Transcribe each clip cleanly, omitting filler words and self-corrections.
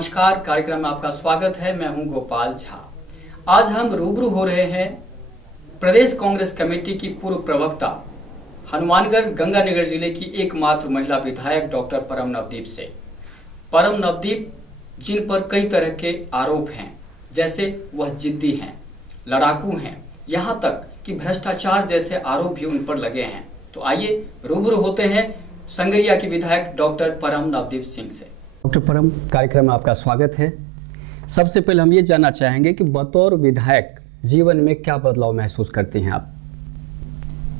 नमस्कार, कार्यक्रम में आपका स्वागत है। मैं हूं गोपाल झा। आज हम रूबरू हो रहे हैं प्रदेश कांग्रेस कमेटी की पूर्व प्रवक्ता हनुमानगढ़ गंगानगर जिले की एकमात्र महिला विधायक डॉक्टर परम नवदीप से। परम नवदीप जिन पर कई तरह के आरोप हैं, जैसे वह जिद्दी हैं, लड़ाकू हैं, यहाँ तक कि भ्रष्टाचार जैसे आरोप भी उन पर लगे हैं। तो आइए रूबरू होते हैं संगरिया की विधायक डॉक्टर परम नवदीप सिंह से। डॉक्टर परम, कार्यक्रम में आपका स्वागत है। सबसे पहले हम ये जानना चाहेंगे कि बतौर विधायक जीवन में क्या बदलाव महसूस करती हैं आप?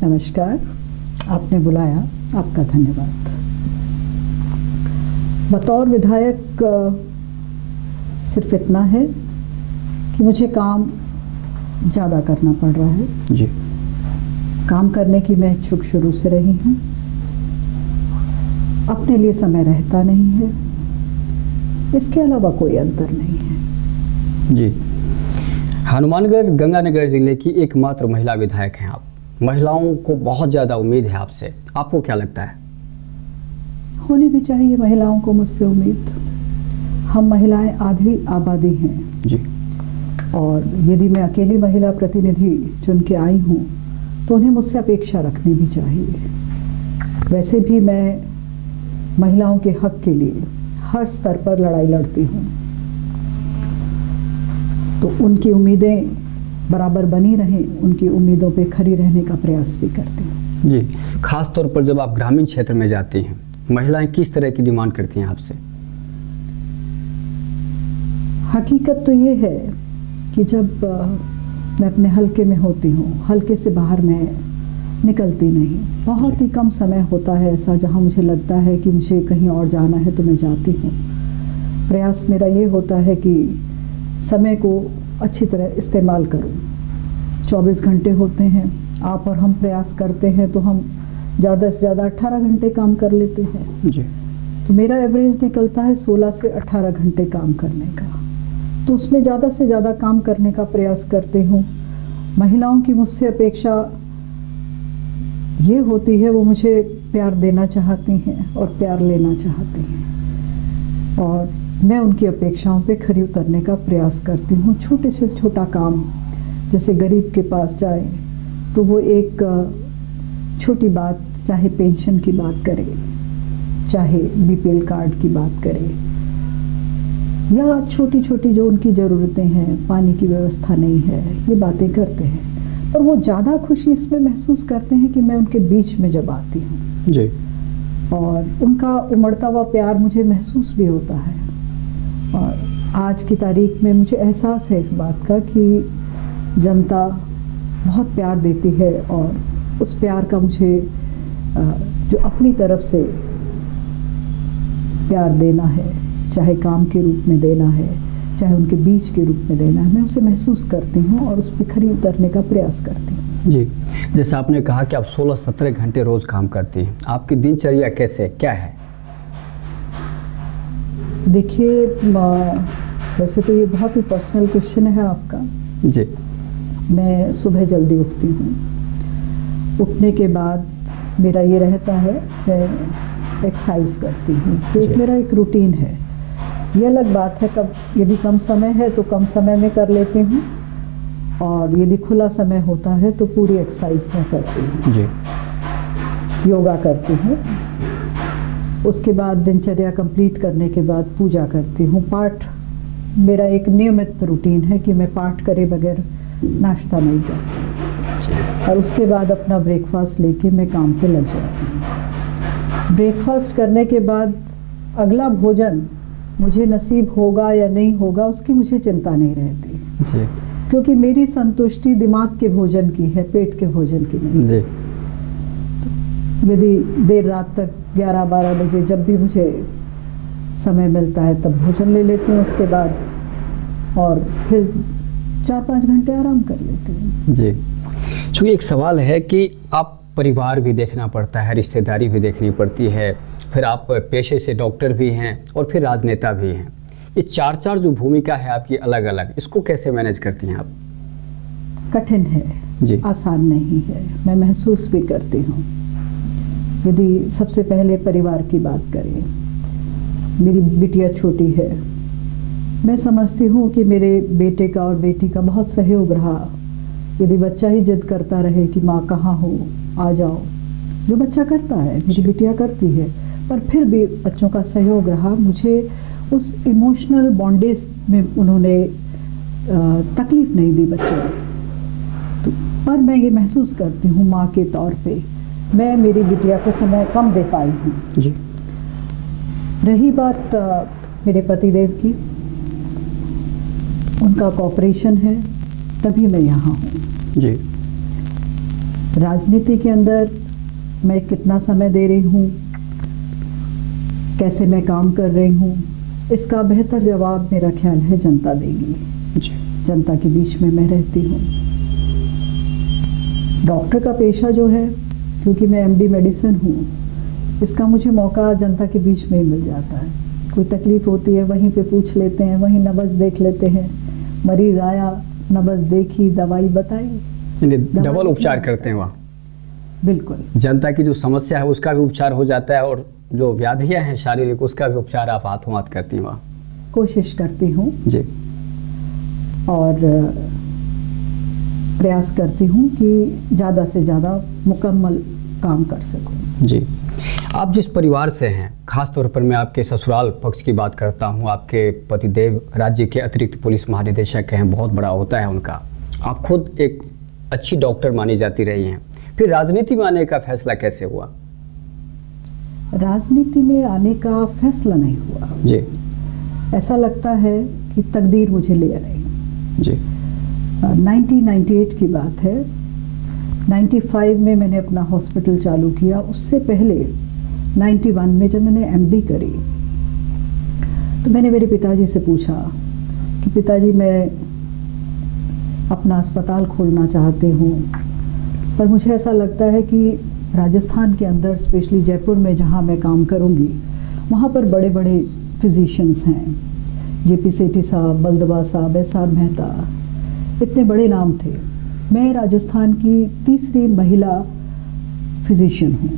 नमस्कार, आपने बुलाया, आपका धन्यवाद। बतौर विधायक सिर्फ इतना है कि मुझे काम ज़्यादा करना पड़ रहा है जी। काम करने की मैं इच्छुक शुरू से रही हूँ। अपने लिए समय रहता नहीं है, इसके अलावा कोई अंतर नहीं है जी। हनुमानगढ़ गंगानगर जिले की एकमात्र महिला विधायक हैं आप। महिलाओं को बहुत ज़्यादा उम्मीद है आपसे, आपको क्या लगता है? होनी भी चाहिए महिलाओं को मुझसे उम्मीद। हम महिलाएं आधी आबादी हैं जी। और यदि मैं अकेली महिला प्रतिनिधि चुन के आई हूँ तो उन्हें मुझसे अपेक्षा रखनी भी चाहिए। वैसे भी मैं महिलाओं के हक के लिए हर स्तर पर लड़ाई लड़ती हूँ, तो उनकी उम्मीदें बराबर बनी रहें, उनकी उम्मीदों पे खरी रहने का प्रयास भी करती हूँ जी। खास तौर पर जब आप ग्रामीण क्षेत्र में जाती हैं, महिलाएं किस तरह की डिमांड करती हैं आपसे? हकीकत तो ये है कि जब मैं अपने हलके में होती हूँ, हलके से बाहर मैं निकलती नहीं। बहुत ही कम समय होता है ऐसा जहाँ मुझे लगता है कि मुझे कहीं और जाना है तो मैं जाती हूँ। प्रयास मेरा ये होता है कि समय को अच्छी तरह इस्तेमाल करूँ। 24 घंटे होते हैं, आप और हम प्रयास करते हैं तो हम ज़्यादा से ज़्यादा 18 घंटे काम कर लेते हैं जी। तो मेरा एवरेज निकलता है 16 से 18 घंटे काम करने का। तो उसमें ज़्यादा से ज़्यादा काम करने का प्रयास करती हूँ। महिलाओं की मुझसे अपेक्षा ये होती है, वो मुझे प्यार देना चाहती हैं और प्यार लेना चाहती हैं और मैं उनकी अपेक्षाओं पे खरी उतरने का प्रयास करती हूँ। छोटे से छोटा काम, जैसे गरीब के पास जाए तो वो एक छोटी बात, चाहे पेंशन की बात करे, चाहे बीपीएल कार्ड की बात करे, या छोटी छोटी जो उनकी ज़रूरतें हैं, पानी की व्यवस्था नहीं है, ये बातें करते हैं। और वो ज़्यादा खुशी इसमें महसूस करते हैं कि मैं उनके बीच में जब आती हूँ जी। और उनका उमड़ता हुआ प्यार मुझे महसूस भी होता है। और आज की तारीख में मुझे एहसास है इस बात का कि जनता बहुत प्यार देती है और उस प्यार का मुझे जो अपनी तरफ से प्यार देना है, चाहे काम के रूप में देना है, चाहे उनके बीच के रूप में देना है, मैं उसे महसूस करती हूँ और उस पर खरी उतरने का प्रयास करती हूँ जी। जैसे आपने कहा कि आप 16-17 घंटे रोज काम करती हैं, आपकी दिनचर्या कैसे, क्या है? देखिए, वैसे तो ये बहुत ही पर्सनल क्वेश्चन है आपका जी। मैं सुबह जल्दी उठती हूँ। उठने के बाद मेरा ये रहता है, मैं एक्सरसाइज करती हूँ, तो एक मेरा एक रूटीन है। ये अलग बात है, कब यदि कम समय है तो कम समय में कर लेती हूँ और यदि खुला समय होता है तो पूरी एक्सरसाइज में करती हूँ जी। योगा करती हूँ। उसके बाद दिनचर्या कंप्लीट करने के बाद पूजा करती हूँ। पाठ मेरा एक नियमित रूटीन है कि मैं पाठ करे बगैर नाश्ता नहीं करती और उसके बाद अपना ब्रेकफास्ट लेके मैं काम पे लग जाती हूँ। ब्रेकफास्ट करने के बाद अगला भोजन मुझे नसीब होगा या नहीं होगा उसकी मुझे चिंता नहीं रहती जी। क्योंकि मेरी संतुष्टि दिमाग के भोजन की है, पेट के भोजन की नहीं जी। यदि देर रात तक 11-12 बजे जब भी मुझे समय मिलता है तब भोजन ले लेती हूँ, उसके बाद और फिर 4-5 घंटे आराम कर लेती हूँ जी। चूँकि एक सवाल है कि आप परिवार भी देखना पड़ता है, रिश्तेदारी भी देखनी पड़ती है, फिर आप पेशे से डॉक्टर भी हैं और फिर राजनेता भी हैं। ये चार जो भूमिका है आपकी अलग अलग, इसको कैसे मैनेज करती हैं आप? कठिन है जी। आसान नहीं है, मैं महसूस भी करती हूँ। यदि सबसे पहले परिवार की बात करें, मेरी बिटिया छोटी है मैं समझती हूँ कि मेरे बेटे का और बेटी का बहुत सहयोग रहा। यदि बच्चा ही जिद करता रहे कि माँ कहाँ हो, आ जाओ, जो बच्चा करता है, मेरी बिटिया करती है, पर फिर भी बच्चों का सहयोग रहा। मुझे उस इमोशनल बॉन्डेज में उन्होंने तकलीफ नहीं दी बच्चों ने। तो पर मैं ये महसूस करती हूँ माँ के तौर पे मैं मेरी बिटिया को समय कम दे पाई हूँ जी। रही बात मेरे पतिदेव की, उनका कॉपरेशन है तभी मैं यहाँ हूँ जी। राजनीति के अंदर मैं कितना समय दे रही हूँ, कैसे मैं काम कर रही हूँ, इसका बेहतर जवाब मेरा ख्याल है जनता देगी जी। जनता के बीच में मैं रहती हूँ। डॉक्टर का पेशा जो है, क्योंकि मैं MD मेडिसिन हूँ, इसका मुझे मौका जनता के बीच में ही मिल जाता है। कोई तकलीफ होती है वहीं पे पूछ लेते हैं, वहीं नब्ज देख लेते हैं। मरीज आया, नब्ज देखी, दवाई बताई, डबल उपचार करते हैं वहाँ। बिल्कुल, जनता की जो समस्या है उसका भी उपचार हो जाता है और जो व्याधियाँ हैं शारीरिक उसका भी उपचार आप हाथों हाथ करती हैं वहाँ। कोशिश करती हूँ जी। और प्रयास करती हूँ कि ज़्यादा से ज़्यादा मुकम्मल काम कर सकूँ। जी। आप जिस परिवार से हैं, खास तौर पर मैं आपके ससुराल पक्ष की बात करता हूँ। आपके पतिदेव राज्य के अतिरिक्त पुलिस महानिदेशक हैं, बहुत बड़ा होता है उनका। आप खुद एक अच्छी डॉक्टर मानी जाती रही हैं, फिर राजनीति में आने का फैसला कैसे हुआ? राजनीति में आने का फैसला नहीं हुआ जी। ऐसा लगता है कि तकदीर मुझे ले रही। जी। 1998 की बात है। 95 में मैंने अपना हॉस्पिटल चालू किया। उससे पहले 91 में जब मैंने MD करी तो मैंने मेरे पिताजी से पूछा कि पिताजी मैं अपना अस्पताल खोलना चाहती हूँ, पर मुझे ऐसा लगता है कि राजस्थान के अंदर, स्पेशली जयपुर में जहाँ मैं काम करूँगी, वहाँ पर बड़े बड़े फिजिशियंस हैं, JP सेठी साहब, बलदवा साहब, SR मेहता, इतने बड़े नाम थे। मैं राजस्थान की तीसरी महिला फिजिशियन हूँ।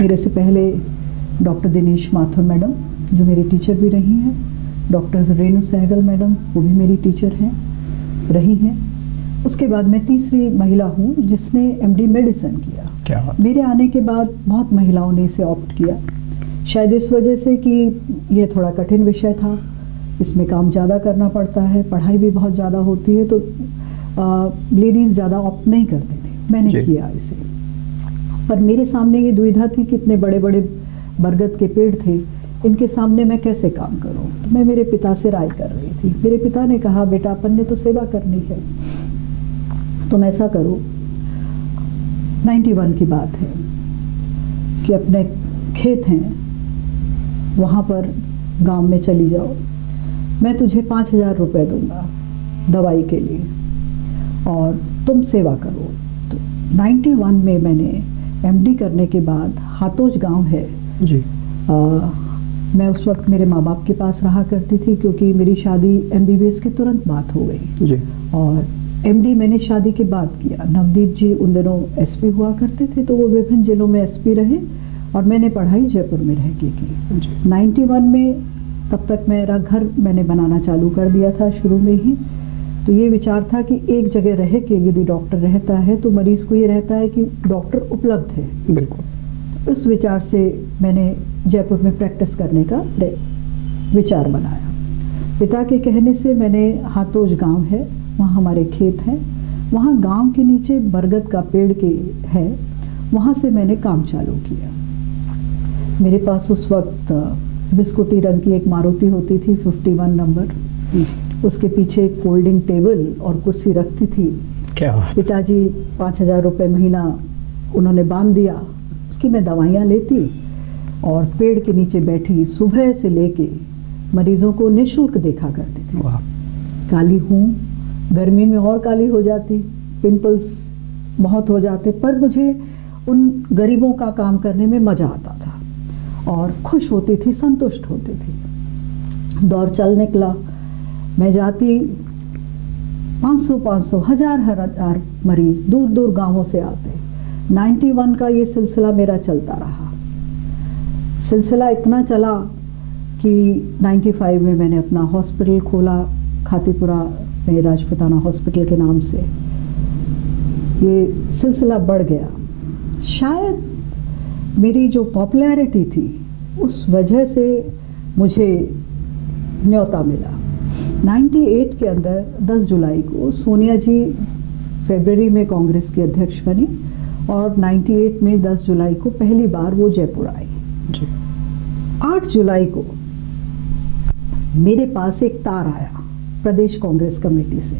मेरे से पहले डॉक्टर दिनेश माथुर मैडम जो मेरी टीचर भी रही हैं, डॉक्टर रेणु सहगल मैडम वो भी मेरी टीचर हैं रही हैं। उसके बाद मैं तीसरी महिला हूँ जिसने MD मेडिसिन किया। क्या मेरे आने के बाद बहुत महिलाओं ने इसे ऑप्ट किया, शायद इस वजह से कि ये थोड़ा कठिन विषय था, इसमें काम ज़्यादा करना पड़ता है, पढ़ाई भी बहुत ज़्यादा होती है, तो लेडीज़ ज़्यादा ऑप्ट नहीं करती थी। मैंने किया इसे, पर मेरे सामने ये दुविधा थी कि इतने बड़े बड़े बरगद के पेड़ थे, इनके सामने मैं कैसे काम करूं। तो मैं मेरे पिता से राय कर रही थी। मेरे पिता ने कहा बेटा अपन ने तो सेवा करनी है, तुम ऐसा करो, 91 की बात है, कि अपने खेत हैं वहाँ पर गांव में चली जाओ, मैं तुझे 5000 रुपये दूंगा दवाई के लिए और तुम सेवा करो। तो 91 में मैंने MD करने के बाद हातोज गांव है जी। मैं उस वक्त मेरे माँ बाप के पास रहा करती थी, क्योंकि मेरी शादी MBBS के तुरंत बाद हो गई जी। और MD मैंने शादी के बाद किया। नवदीप जी उन दिनों SP हुआ करते थे, तो वो विभिन्न जिलों में SP रहे और मैंने पढ़ाई जयपुर में रह के की। 91 में तब तक मेरा घर मैंने बनाना चालू कर दिया था शुरू में ही। तो ये विचार था कि एक जगह रह के यदि डॉक्टर रहता है तो मरीज को ये रहता है कि डॉक्टर उपलब्ध है। बिल्कुल। तो उस विचार से मैंने जयपुर में प्रैक्टिस करने का विचार बनाया। पिता के कहने से मैंने हातोज गांव है, वहाँ हमारे खेत हैं, वहाँ गांव के नीचे बरगद का पेड़ के है, वहाँ से मैंने काम चालू किया। मेरे पास उस वक्त बिस्कुटी रंग की एक मारुति होती थी 51 नंबर, उसके पीछे एक फोल्डिंग टेबल और कुर्सी रखती थी। क्या पिताजी 5000 रुपये महीना उन्होंने बांध दिया, उसकी मैं दवाइयाँ लेती और पेड़ के नीचे बैठी सुबह से लेके मरीजों को निःशुल्क देखा करती थी। काली हूँ, गर्मी में और काली हो जाती, पिंपल्स बहुत हो जाते, पर मुझे उन गरीबों का काम करने में मज़ा आता था और खुश होती थी, संतुष्ट होती थी। दौर चल निकला, मैं जाती 500 हजार मरीज दूर दूर गांवों से आते। 91 का ये सिलसिला मेरा चलता रहा। सिलसिला इतना चला कि 95 में मैंने अपना हॉस्पिटल खोला खातीपुरा में, राजपुताना हॉस्पिटल के नाम से। ये सिलसिला बढ़ गया। शायद मेरी जो पॉपुलैरिटी थी उस वजह से मुझे न्योता मिला। 98 के अंदर 10 जुलाई को सोनिया जी फरवरी में कांग्रेस की अध्यक्ष बनी और 98 में 10 जुलाई को पहली बार वो जयपुर आई। 8 जुलाई को मेरे पास एक तार आया प्रदेश कांग्रेस कमेटी से।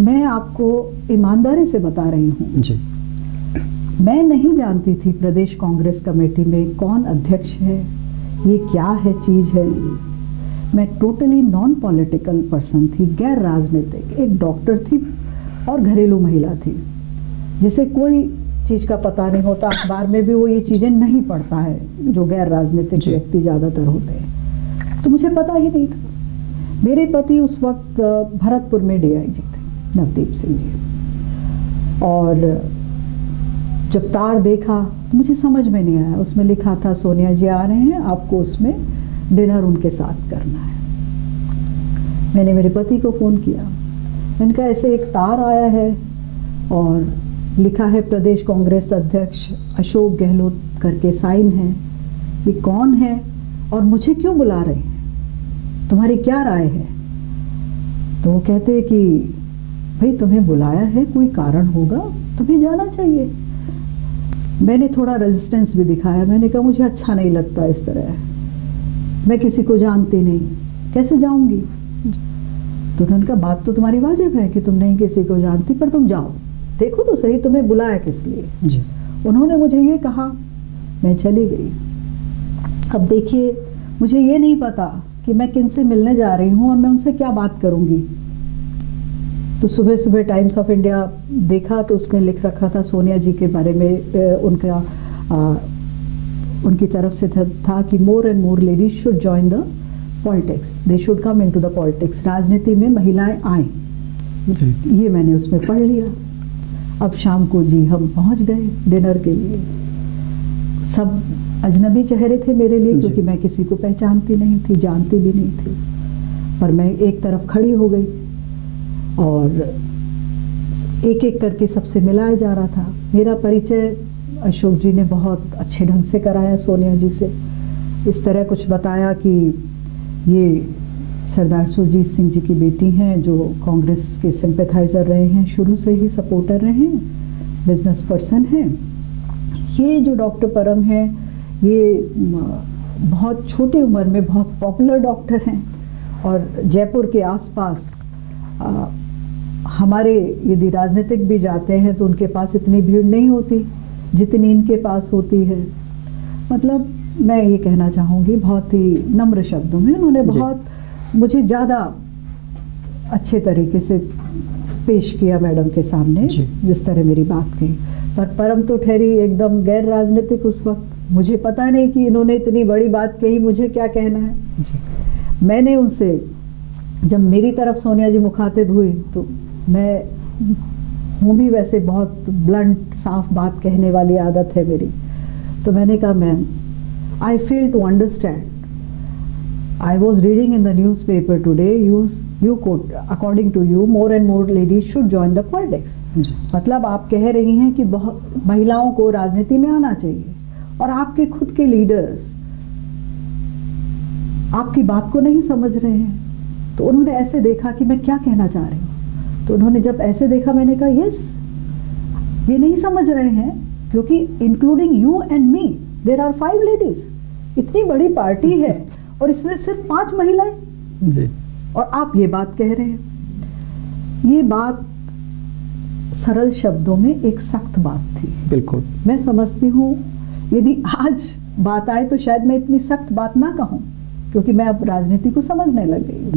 मैं आपको ईमानदारी से बता रही हूँ जी। मैं नहीं जानती थी प्रदेश कांग्रेस कमेटी में कौन अध्यक्ष है, ये क्या है चीज़ है। मैं टोटली नॉन पॉलिटिकल पर्सन थी, गैर राजनीतिक, एक डॉक्टर थी और घरेलू महिला थी, जिसे कोई चीज़ का पता नहीं होता। अखबार में भी वो ये चीज़ें नहीं पढ़ता है जो गैर राजनीतिक व्यक्ति ज़्यादातर होते हैं, तो मुझे पता ही नहीं था। मेरे पति उस वक्त भरतपुर में डीआईजी थे, नवदीप सिंह जी। और जब तार देखा तो मुझे समझ में नहीं आया। उसमें लिखा था सोनिया जी आ रहे हैं, आपको उसमें डिनर उनके साथ करना है। मैंने मेरे पति को फ़ोन किया, मैंने कहा ऐसे एक तार आया है और लिखा है प्रदेश कांग्रेस अध्यक्ष अशोक गहलोत करके साइन है, ये कौन है और मुझे क्यों बुला रहे हैं, तुम्हारी क्या राय है। तो वो कहते कि भाई तुम्हें बुलाया है, कोई कारण होगा, तुम्हें जाना चाहिए। मैंने थोड़ा रेजिस्टेंस भी दिखाया। मैंने कहा मुझे अच्छा नहीं लगता इस तरह, मैं किसी को जानती नहीं, कैसे जाऊंगी। तो उन्होंने कहा बात तो तुम्हारी वाजिब है कि तुम नहीं किसी को जानती, पर तुम जाओ, देखो तो सही तुम्हें बुलाया किस लिए जी। उन्होंने मुझे ये कहा, मैं चली गई। अब देखिए मुझे ये नहीं पता कि मैं किन से मिलने जा रही हूँ और मैं उनसे क्या बात करूँगी। तो सुबह सुबह टाइम्स ऑफ इंडिया देखा तो उसमें लिख रखा था सोनिया जी के बारे में, उनकी तरफ से था कि more and more ladies should join the politics, they should come into the politics, राजनीति में महिलाएं आएँ। ये मैंने उसमें पढ़ लिया। अब शाम को जी हम पहुंच गए डिनर के लिए। सब अजनबी चेहरे थे मेरे लिए, क्योंकि मैं किसी को पहचानती नहीं थी, जानती भी नहीं थी। पर मैं एक तरफ खड़ी हो गई और एक एक करके सबसे मिलाया जा रहा था। मेरा परिचय अशोक जी ने बहुत अच्छे ढंग से कराया सोनिया जी से। इस तरह कुछ बताया कि ये सरदार सुरजीत सिंह जी की बेटी हैं, जो कांग्रेस के सिंपैथाइजर रहे हैं, शुरू से ही सपोर्टर रहे हैं, बिजनेस पर्सन हैं। ये जो डॉक्टर परम हैं, ये बहुत छोटी उम्र में बहुत पॉपुलर डॉक्टर हैं और जयपुर के आसपास हमारे यदि राजनीतिक भी जाते हैं तो उनके पास इतनी भीड़ नहीं होती जितनी इनके पास होती है। मतलब मैं ये कहना चाहूँगी बहुत ही नम्र शब्दों में, उन्होंने बहुत मुझे ज़्यादा अच्छे तरीके से पेश किया मैडम के सामने, जिस तरह मेरी बात कही। पर परम तो ठहरी एकदम गैर राजनीतिक उस वक्त। मुझे पता नहीं कि इन्होंने इतनी बड़ी बात कही, मुझे क्या कहना है। मैंने उनसे, जब मेरी तरफ सोनिया जी मुखातिब हुई, तो मैं हूँ भी वैसे बहुत ब्लंट साफ बात कहने वाली आदत है मेरी। तो मैंने कहा ma'am, I fail to understand, I was reading in the newspaper today, you quote, according to you, more and more ladies should join the politics. मतलब आप कह रही हैं कि बहुत महिलाओं को राजनीति में आना चाहिए और आपके खुद के लीडर्स आपकी बात को नहीं समझ रहे हैं। तो उन्होंने ऐसे देखा कि मैं क्या कहना चाह रही हूँ। तो उन्होंने जब ऐसे देखा, मैंने कहा यस, ये नहीं समझ रहे हैं, क्योंकि including you and me there are 5 ladies. इतनी बड़ी पार्टी है और इसमें सिर्फ 5 महिलाएं जी, और आप ये बात कह रहे हैं। ये बात सरल शब्दों में एक सख्त बात थी। बिल्कुल मैं समझती हूँ यदि आज बात आए तो शायद मैं इतनी सख्त बात ना कहूँ, क्योंकि मैं अब राजनीति को समझने लग गई हूँ।